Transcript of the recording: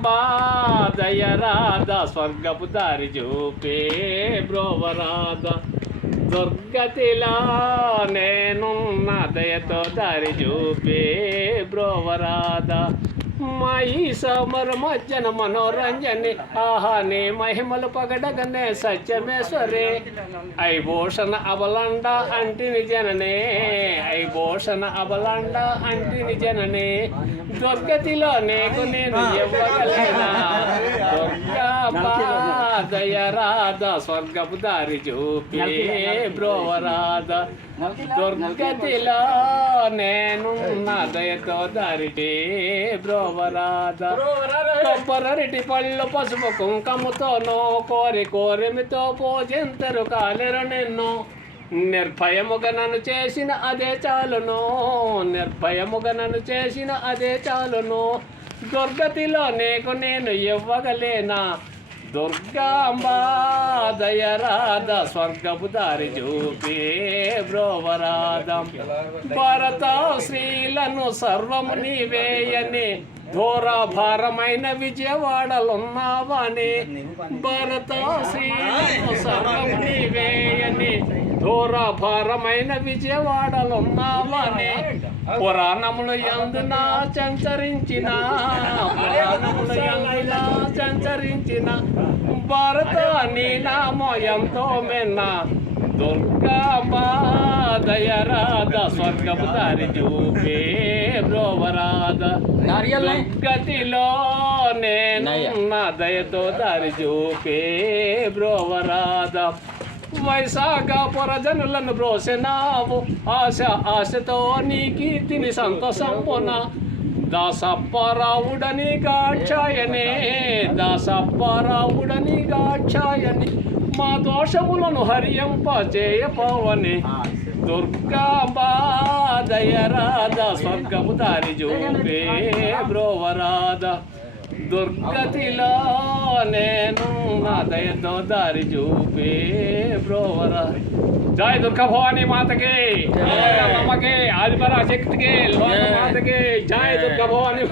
దుర్గాంబా దయరాధ స్వర్గపు దారి చూపే బ్రోవరాధ దుర్గతిలా నేనున్న దయతో దారి చూపే బ్రోవరాధ మాయి సమర మజ్జన మనోరంజని ఆహా నీ మహిమలు పగడగనే సత్యమేశ్వరే ఐభూషణ అబలండ అంటిని జననే ఐభూషణ అబలండ అంటిని జననే దుర్గతిలో నీకు నేను ఇవ్వగలేనా దుర్గాంబా దయరాధ స్వర్గపు దారి చూపే బ్రోవరాధ దుర్గతిలో నేను నా దయతో దారిటే బ్రోవరాధ కొబ్బరటి పళ్ళు పసుపు కుంకుమతోనో కోరి కోరిమితో పూజింతరు కాలేరు నిన్ను నిర్భయముగా నన్ను చేసిన అదే చాలును నిర్భయముగా నన్ను చేసిన అదే చాలును దుర్గతిలో నీకు నేను ఇవ్వగలేనా దుర్గాంబా దయరాధ స్వర్గపు దారి చూపే బ్రోవరాధ భారత శ్రీలను సర్వము నీవేయని ఘోరాభారమైన విజయవాడలున్నావని భారత శ్రీలను సర్వము నీవేయని ఘోరాభారమైన విజయవాడలున్నావని పురాణములు యందున సంచరించిన పురాణములు యందున సంచరించిన భారత నీ నామో ఎంతో మెన్న దుర్గాంబా దయరాధ స్వర్గపు దారి చూపే బ్రోవరాధ దుర్గతిలో నేను నా దయతో దారి చూపే బ్రోవరాధ వైశాఖ పురజనులను బ్రోసెనావు ఆశతో నీ కీర్తిని సంతోషంపున దాసప్పారావుడని గాక్షాయనే దాసప్పారావుడని గాక్షాయని మా దోషములను హరింపచేయపోవని దుర్గాంబా దయరాధ స్వర్గపు దారి చూపే బ్రోవరాధ దుర్గతిలో నేను నా దయతో దారి చూపే బ్రోవరాధ జై దుర్గా భవానీ మాతకి అమ్మకి ఆదిపరాశక్తికి మాతకి జై దుర్గా భవానీ